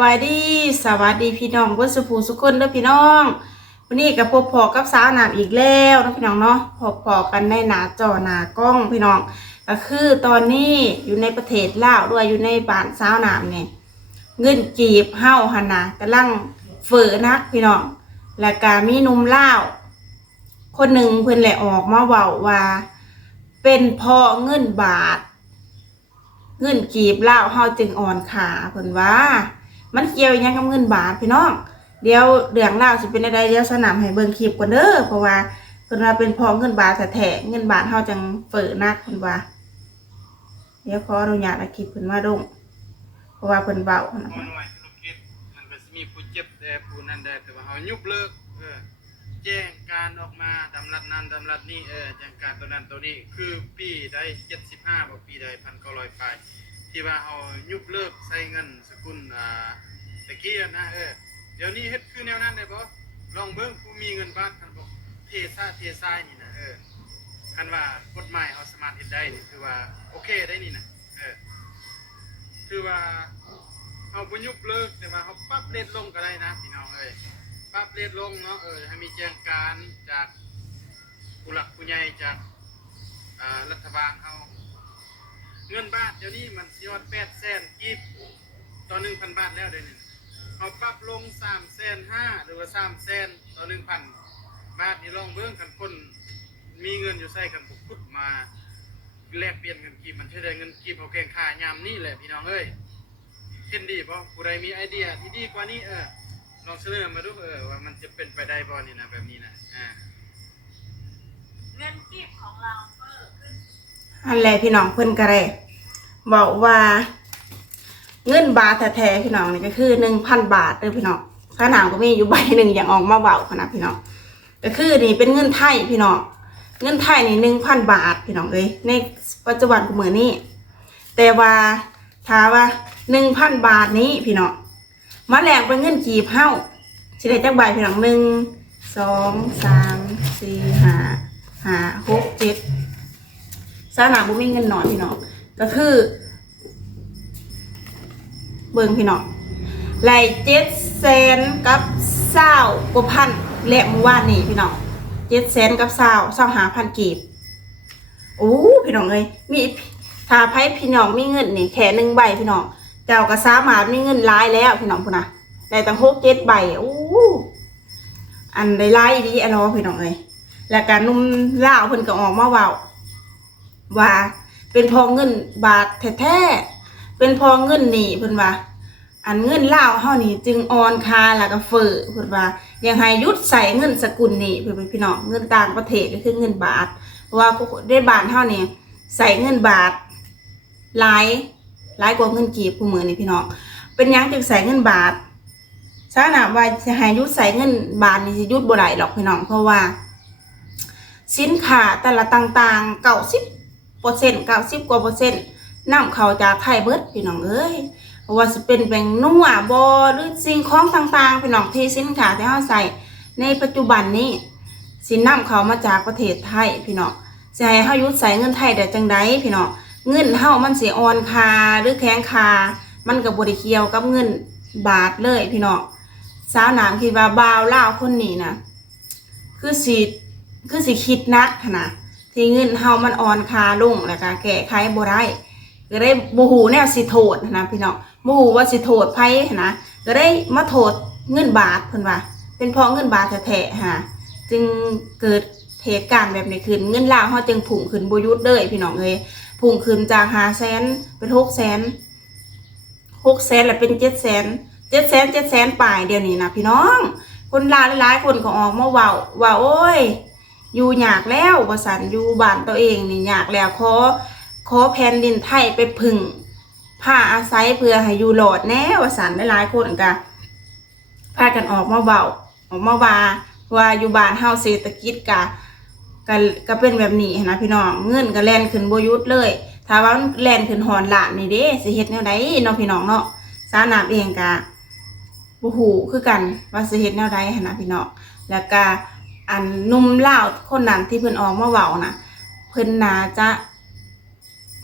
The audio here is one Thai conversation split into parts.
บายดีสวัสดีพี่น้องเพื่อนสุภูสุคนเด้อพี่น้องวันนี้กับพบพอกับสาวหนามอีกแล้วนะพี่น้องเนาะพบพอกันในหนาจอหนากล้องพี่น้องก็คือตอนนี้อยู่ในประเทศลาวด้วยอยู่ในบ้านสาวหนามเนี่ยเงินจีบเฮาหันนะกำลังเฟือนักพี่น้องแล้วก็มีนุ่มลาว คนหนึ่งเพิ่นแหละออกมาเว้าว่า เป็นพ่อเงินบาทเงินกีบเล่าวเฮาจึงอ่อนขาเพิ่นว่า มันเกี่ยวยังกับเงินบาทพี่น้องเดี๋ยวเรื่องเล่าวสิเป็นอะไรเดี๋ยวสนามให้เบิ่งคลิปก่อนเด้อเพราะว่าเพิ่นว่าเป็นพอเงินบาทแท้เงินบาทเฮาจังเฟ้อนักเพิ่นว่า เดี๋ยวขออนุญาตอาคลิปเพิ่นมาลงเพราะว่าเพิ่นเว้านะมันก็สิมีผู้เจ็บแต่ผู้นั้นได้แต่ว่าเฮายุบเลิกเออแจ้งการออกมาดำรัดนั้นดำรัดนี้เออแจ้งการตัวนั้นตัวนี้คือปีได้75บ่ปีได้1,900ปลาย ที่ว่าเฮายุบเลิกใช้เงินสกุลอ่าตะกี้อะนะเออเดี๋ยวนี้เฮ็ดคือแนวนั้นได้บ่ลองเบิ่งผู้มีเงินบาทคันบ่เทซาเทซายนี่นะเออคันว่ากฎหมายเฮาสามารถเฮ็ดได้นี่คือว่าโอเคได้นี่นะเออคือว่าเอาประยุกต์เลิกแต่ว่าเขาปรับเรทลงก็ได้นะพี่น้องเอ้ยปรับเรทลงเนาะเออให้มีแจ้งการจากผู้หลักผู้ใหญ่จากอ่ารัฐบาลเขา เงินบาทเดี๋ยวนี้มันยอดแปดแสนกีบต่อหนึ่งพันบาทแล้วเดี๋ยวนี้เขาปรับลงสามแสนห้าหรือว่าสามแสนต่อหนึ่งพันบาทนี่ลองเบิ้งกันคนมีเงินอยู่ใส่กันบุกพุดมาแลกเปลี่ยนเงินกีบมันใช้ได้เงินกีบเอาแกงค่ายามนี่แหละพี่น้องเอ้ยเห็นดีป่ะผู้ใดมีไอเดียที่ดีกว่านี้เออลองเสนอมาดูเออว่ามันจะเป็นไปได้บ่นี่นะแบบนี้นะอ่าเงินกีบของเราเพิ่มขึ้น อันแรกพี่น้องเพิ่นก็ได้บอกว่าเงินบาทแท้ๆพี่น้องนี่ก็คือหนึ่งพันบาทเด้อพี่น้องข้าหนาดก็มีอยู่ใบหนึ่งอย่างออกมาเบาขนาดพี่น้องก็คือนี่เป็นเงินไทยพี่น้องเงินไทยนี่หนึ่งพันบาทพี่น้องเลยในปัจจุบันกูมือนี้แต่ว่าถ้าว่าหนึ่งพันบาทนี้พี่น้องมาแลกเป็นเงินกีบเฮ้าสิได้จักใบพี่น้องหนึ่งสองสามสี่ห้าห้าหกเจ็ด สาวหนาบุมีเงินหน่อยพี่น้องก็คือ เบิ่งพี่น้องไหลเจ็ดแสนกับเศร้ากว่าพันและเมื่อวานนี้พี่น้องเจ็ดแสนกับเศร้าเศร้าหาพันกีบโอ้พี่น้องเลยมีถ้าไพ่พี่น้องมีเงินนี่แค่หนึ่งใบพี่น้องเจ้าก็สาหมามีเงินหลายแล้วพี่น้องพุ่นะได้ตั้งหกเจ็ดใบโอ้อันได้หลายดีอันเนาพี่น้องเลยแล้วการนุ่มล่าเพิ่นก็ออกมาเว้า ว่า เป็นพอเงินบาทแท้ๆเป็นพอเงินนี่เพิ่นว่า อันเงินเลาวเฮานี่จึงออนคาแล้วก็เฟ้อเพิ่นว่ายังให้ยุดใส่เงินสกุลนี่เพิ่นเป็นพี่น้องเงินต่างประเทศก็คือเงินบาท เพราะว่าได้บานเฮานี่ใส่เงินบาทหลายหลายกว่าเงินกีบผู้มือนี่พี่น้องเป็นยังจึงใส่เงินบาทสานะว่าจะให้ยุดใส่เงินบาทนี่สิหยุดบ่ได้หรอกพี่น้องเพราะว่า สินค้าแต่ละต่างๆเก้าสิบ ปอร์เซ็นต์เก้าสิบกว่าเปอร์เซ็นต์นำเข้าจากไทยเบิร์ดพี่น้องเอ้ยว่าสิเป็นแบงนัวบอหรือสิ่งของต่างๆพี่น้องที่สินค้าที่เราใส่ในปัจจุบันนี้สินนำเข้ามาจากประเทศไทยพี่น้องจะให้เฮายุดใส่เงินไทยได้จังไดพี่น้องเงินเฮามันสิอ่อนคาหรือแข็งคา มันก็บ่ได้เกี่ยวกับเงินบาทเลยพี่น้องสาวหนามคิดว่าบาวลาคนนี้นะคือสิคือสิคิดนักหั้นนะ ที่เงินเฮามันอ่อนคาลงแล้วก็แก้ไขบ่ได้ก็ได้บ่ฮู้แนวสิโทษนะพี่น้องบ่ฮู้ว่าสิโทษไผหั้นะก็ได้มาโทษเงินบาทเพิ่นว่า เป็นเพราะเงินบาทแท้ๆหั้นนะจึงเกิดเหตุการณ์แบบนี้ขึ้นเงินลาวเฮาจึงพุ่งขึ้นบ่ยุดเลยพี่น้องเอ้ยพุ่งขึ้นจาก5 0 0 0 0เป็น600,000 600,000แล้วเป็น700,000 700,000 700,000ปลายเดี๋ยวนี้นะพี่น้อง คนลาวหลายๆคนก็ออกมาว้าว่าโอ้ย อยู่อยากแล้วว่าสันอยู่บ้านตัวเองนี่อยากแล้วขอขอแผ่นดินไทยไปพึ่งผ้าอาศัยเพื่อให้อยู่หลอดแน่ว่าสันหลายๆคนก็พากันออกมาเบาออกมาว่าว่าอยู่บ้านเฮาเศรษฐกิจกะก็ก็เป็นแบบนี้นะพี่น้องเงินก็แล่นขึ้นบยุดเลยถ้าว่ามันแล่นขึ้นหอนหลานนี่เด้สิเฮ็ดแนวใดเนาะพี่น้องเนาะสานามเองกะบ่ฮู้คือกันว่าสิเฮ็ดแนวใดหั้นนะพี่น้องแล้วก็ อันนุ่มเลาคนนั้นที่เพิ่นออกมาเว้านะเพิ่นน่าจะ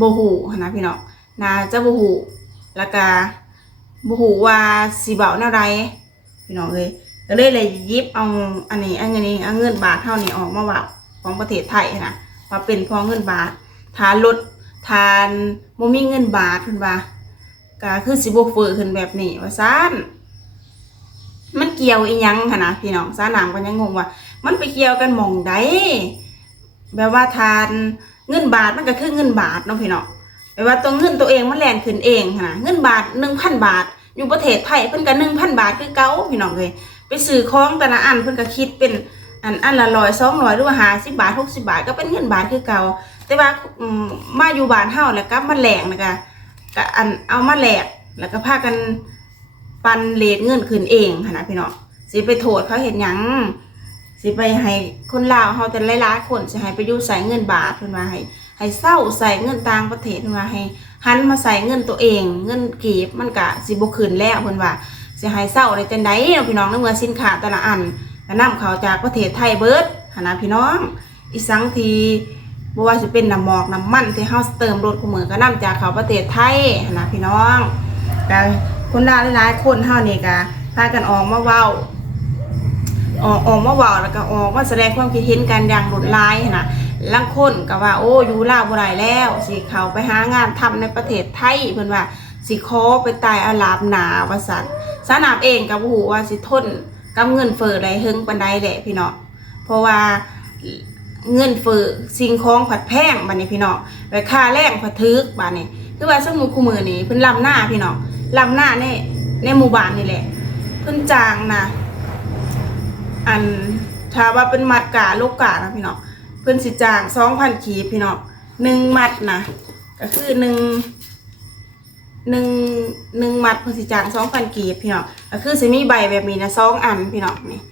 บ่ฮู้นะพี่น้องน่าจะบ่ฮู้แล้วก็บ่ฮู้ว่าสิเว้าแนวใดพี่น้องเอ้ยก็เลยเลยยิบเอาอันนี้อันนี้เอาเงินบาทเท่านี้ออกมาเว้าของประเทศไทยนะว่าเป็นพอเงินบาททานลดทานบ่มีเงินบาทเพิ่นว่าก็คือสิบ่เฟ้อขึ้นแบบนี้ว่าซั่นมันเกี่ยวอีหยังหั่นนะพี่น้องซาหนามก็ยังงงว่า มันไปเกี่ยวกันหม่องใดแบบว่าทานเงินบาทมันก็คือเงินบาทเนาะพี่เน้องแปลว่าตัวเงินตัวเองมันแลนขึ้นเองค่ะนะเงินบาทหนึ่งพันบาท อยู่ประเทศไทยเพิ่นก็หนึ่งพันบาทคือเก่าพี่น้องเลยไปซื้อของแต่ละอันเพิ่นก็คิดเป็นอันอันละร้อยสองร้อยหรือว่าหาสิบบาทหกสิบาทก็เป็นเงินบาทคือเก่าแต่ว่ามาอยู่บ้านเฮาแล้วก็มาแหลกนะคะก็อันเอามาแหลกแล้วก็พากันปันเลทเงินขึ้นเองค่ะนะพี่น้องสิไปโทษเขาเห็นหยัง สิไปให้คนลาวเฮาแต่หลายๆคนสิให้ไปอยู่ใส่เงินบาทเพิ่นว่าให้ให้เศร้าใส่เงินต่างประเทศเพิ่นว่าให้หันมาใส่เงินตัวเอง เงินกีบมันก็สิบ่คืนแล้วเพิ่นว่าสิให้เศร้าได้จังไดเนาพี่น้องในเมื่อสินค้าแต่ละอันก็นํเข้าจากประเทศไทยเบิดหันนะพี่น้อง อีสังทีบ่ว่าสิเป็นน้ำหมอกน้ำมันที่เฮาเติมรถคู่มือก็นํจากเขาประเทศไทยหนะพี่น้องก็คนลาวหลายๆคนเฮานี่ก็พากันออกมาเว้า ออกออกมาเว่าแล้วก็ออกมาแสดงความคิดเห็นกันอย่างรุนแรงนะลังคนก็ว่าโอ้อยู่ลาวบ่ได้แล้วสิเขาไปหางานทำในประเทศไทยเพิ่นว่าสิขอไปตายอาลาบหนาว่าซั่นสนามเองก็บ่ฮู้ว่าสิทนกับเงินเฟ้อได้เฮิงปานใดแหละพี่น้องเพราะว่าเงินเฟ้อสิ่งของผัดแพงบัดนี้พี่น้องไปค่าแรงผัดทึกบัดนี้คือว่าสมุคู่มือนี้เพิ่นลำหน้าพี่น้องลำหน้าในในหมู่บ้านนี่แหละเพิ่นจ้างนะ อันถ้าว่าเป็นมัดกาลูกกานะพี่น้องเพิ่อนสิจางสองพันขีพี่น้องหนึ่งมัดนะก็คือหนึ่งหนึ่งหนึ่งมัดเพิ่อนสิจางสองพันกีพี่น้องก็คือสิมีใบแบบนี้นะสองอันพี่น้องนี่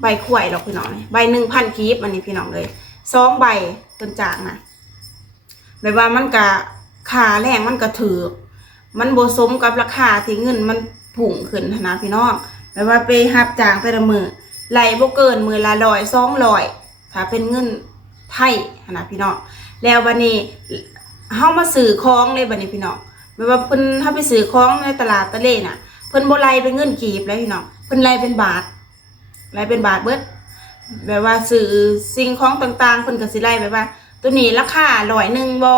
ใบขวยหรอกพี่น้องนี่ใบหนึ่งพันกีบอันนี้พี่น้องเลยสองใบเพิ่นจางนะแบบว่ามันก็ค่าแรงมันก็ถือมันบ่สมกับราคาที่เงินมันพุ่งขึ้นนะพี่น้องแบบว่าไปหับจางแต่ละมือ ไหลบ่เกินมือละร้อยสองร้อยถ้าเป็นเงินไทยนะพี่น้องแล้วบัดนี้เฮามาซื้อของเลยบัดนี้พี่น้องแบบว่าเพิ่นเฮาไปซื้อของในตลาดตะเลน่ะเพิ่นบ่ไลเป็นเงินกีบแล้วพี่น้องเพิ่นไลเป็นบาทไลเป็นบาทเบิดแบบว่าซื้อสิ่งของต่างๆเพิ่นก็สิไลแบบว่า ตัวนี้ราคาร้อยหนึ่งบ่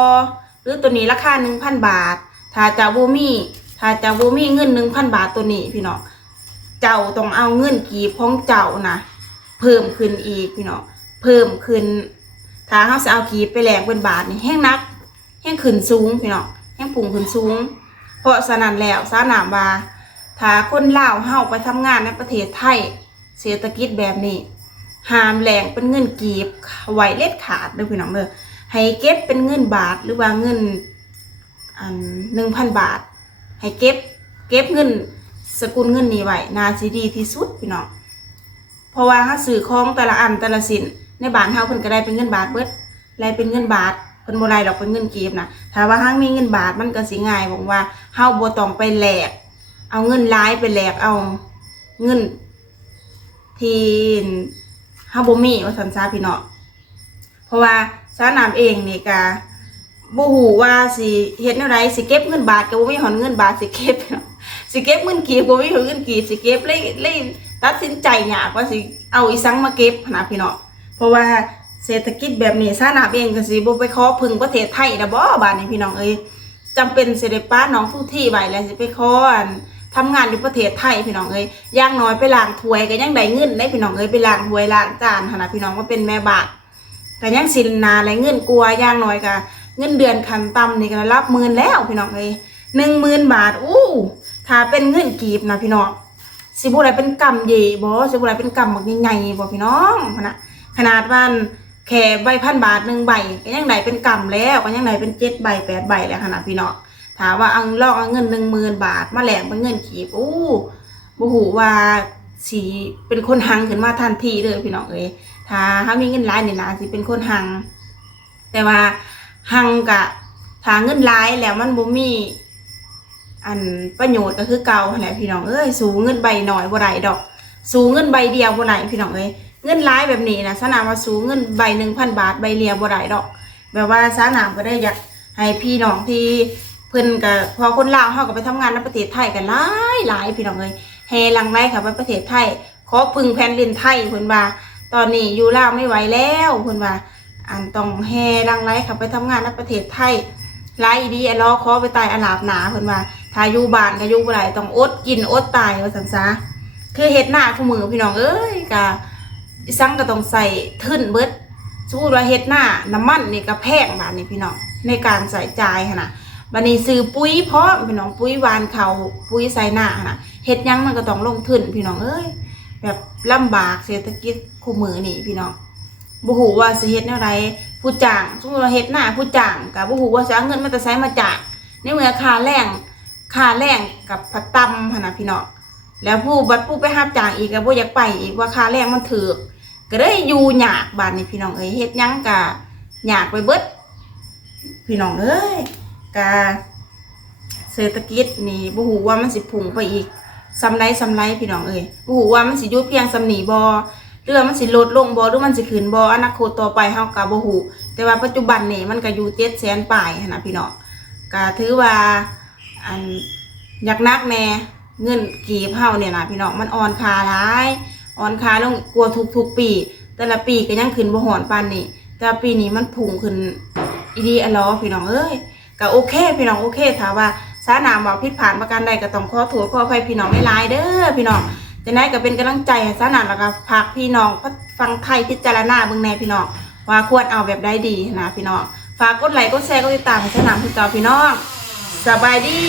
หรือตัวนี้ราคา1,000บาท ถ้าจ้าบ่มีถ้าจ้าบ่มีเงิน1,000บาทตัวนี้พี่น้อง เจ้าต้องเอาเงินกีบของเจ้านะเพิ่มขึ้นอีกพี่น้องเพิ่มขึ้นถ้าเขาจะเอากีบไปแลกเป็นบาทนี่แห้งนักแห้งขึ้นสูงพี่น้องแห้งปุ่งขึ้นสูง เพราะฉะนั้นแล้วสาหนามว่าถ้าคนลาวเฮาไปทำงานในประเทศไทยเศรษฐกิจแบบนี้ห้ามแหลงเป็นเงินกีบไวเล็ดขาดเด้อพี่น้องเด้อให้เก็บเป็นเงินบาทหรือว่าเงินอันหนึ่งพันบาท ให้เก็บเก็บเงิน สกุลเงินนี้ไว้นาสิดีที่สุดพี่น้องเพราะว่าถ้าซื้อของแต่ละอันแต่ละสินในบานเฮาเพิ่นก็ได้เป็นเงินบาทเบิดไล่เป็นเงินบาทเพิ่นบ่ได้หรอกเป็นเงินกีบนะถ้าว่าห้างมีเงินบาทมันก็สิง่ายบอกว่าเฮาบ่ต้องไปแลกเอาเงินหลายไปแลกเอาเงินที่เฮาบ่มีว่าซั่นซะพี่น้องเพราะว่าสานามเองนี่ก็บ่ฮู้ว่าสิเฮ็ดแนวใดสิเก็บเงินบาทก็บ่มีหอนเงินบาทสิเก็บ สิเก็บเงินกีบบ่มีเงินกีบสิเก็บเลยเลยตัดสินใจยากว่าสิเอาอีสังมาเก็บนะพี่น้องเพราะว่าเศรษฐกิจแบบนี้ซานาเองก็สิบ่ไปขอพึ่งประเทศไทยนะบ่บาดนี้พี่น้องเอ้ยจำเป็นสิได้ป้าน้องผู้ที่ไว้แล้วสิไปขออันทำงานอยู่ประเทศไทยพี่น้องเอ้ยย่างน้อยไปล้างถ้วยก็ยังได้เงินได้พี่น้องเอ้ยไปล้างถ้วยล้างจานหนน่ะพี่น้องว่าเป็นแม่บ้านก็ยังสินนาและเงินกลัวย่างน้อยก็เงินเดือนขันต่ำนี่ก็รับหมื่นแล้วพี่น้องเอ้ย10,000บาทอู้ ถ้าเป็นเงินกีบนะพี่น้องสิบุไรเป็นกำเย่บ่สิบุไรเป็นกำหมักใหญ่ๆบ่พี่น้องพนะขนาดว่าแค่ใบพันบาทหนึ่งใบก็ยังไหนเป็นกำแล้วก็ยังไหนเป็นเจ็ดใบแปดใบแล้วขนาดพี่น้องถามว่าเอาลอกเอาเงินหนึ่งหมื่นบาท มาแหลกเป็นเงินกีบอู้บ่หูว่าสีเป็นคนหังขึ้นมาทันทีเลยพี่น้องเอ้ยถ้าถ้ามีเงินหลายนี่นะสิเป็นคนหัง แต่ว่าหังกะถ้าเงินหลายแล้วมันบ่มี อันประโยชน์ก็คือเก่าแหละพี่น้องเอ้ยสูงเงินใบหน่อยบ่ได้ดอก สูงเงินใบเดียวบ่ได้พี่น้องเอ้ยเงินร้ายแบบนี้นะสนามว่าสูงเงินใบหนึ่งพันบาทใบเดียวบ่ได้ดอก แบบว่าสนามก็ได้อยากให้พี่น้องที่เพิ่นก็พอคนลาวเฮาก็ไปทำงานในประเทศไทยกันหลายหลายพี่น้องเอ้ยแห่ลังไหลค่ะไปประเทศไทย ขอพึ่งแผ่นดินไทยเพิ่นว่าตอนนี้อยู่ลาวไม่ไหวแล้วเพิ่นว่าอันต้องแห่ลังไหลค่ะไปทำงานในประเทศไทยหลายอีดีอันรอขอไปตายอาลาบหนาเพิ่นว่า ถ้าอยู่บ้านก็อยู่บ่ได้ต้องอดกินอดตายว่าซั่นซะคือเฮ็ดหน้าคู่มือพี่น้องเอ้ยก็ซังก็ต้องใส่ทึนเบิดสมมติว่าเฮ็ดหน้าน้ำมันนี่ก็แพงบาทนี่พี่น้องในการใส่ใจายนะบัดนี้ซื้อปุ๋ยเพร้อมพี่น้องปุ๋ยวานเขาปุ๋ยใส่หน้าหั่นะเฮ็ดยังมันก็ต้องลงทุนพี่น้องเอ้ยแบบลำบากเศรษฐกิจคู่มือนี่พี่น้องบ่ฮู้ว่าสิเฮ็ดแนวใดผู้จ้างสมมติว่าเฮ็ดหน้าผู้จ้างก็บ่ฮู้ว่าสิเอาเงินมาแต่ไสมาจางในเมื่อค่าแรง ค่าแรงกับผัดตำหั่นนะพี่น้องแล้วผู้บัดผู้ไปรับจ้างอีกก็บ่อยากไปอีกว่าค่าแรงมันถูกก็เลยอยู่ยากบานนี้พี่น้องเอ้ยเฮ็ดหยังกะยากไปเบิดพี่น้องเอ้ยกะเศรษฐกิจนี่บ่ฮู้ว่ามันสิพุ่งไปอีกซำไรซำไรพี่น้องเอ้ยบ่ฮู้ว่ามันสิยู่เพียงซำนี้บ่หรือว่ามันสิลดลงบ่หรือมันสิขึ้นบ่อนาคตต่อไปเฮาก็บ่ฮู้แต่ว่าปัจจุบันนี่มันก็อยู่700,000ปลายนะพี่น้องก็ถือว่า อันอยากนักแน่เงินกีบเฮาเนี่ยนะพี่น้องมันอ่อนคาหลายอ่อนคาลงกลัวทุกทุกๆปี แต่ละปีก็ยังขึ้นบ่หอนปานนี้แต่ปีนี้มันพุ่งขึ้นอีดีอะล้อพี่น้องเอ้ยก็โอเค พี่น้องโอเคถ้าว่าสาหนามว่าผิดผ่านประการใดก็ต้องขอโทษขออภัยพี่น้องหลายเด้อพี่น้องจะได้ก็เป็นกำลังใจให้สาหนามแล้วก็ฝากพี่น้องฟังไทยพิจารณาเบิ่งแน่พี่น้องว่าควรเอาแบบใดดีนะพี่น้องฝากกดไลค์กดแชร์กดติดตามให้สาหนามคือเก่าพี่น้อง สบายดี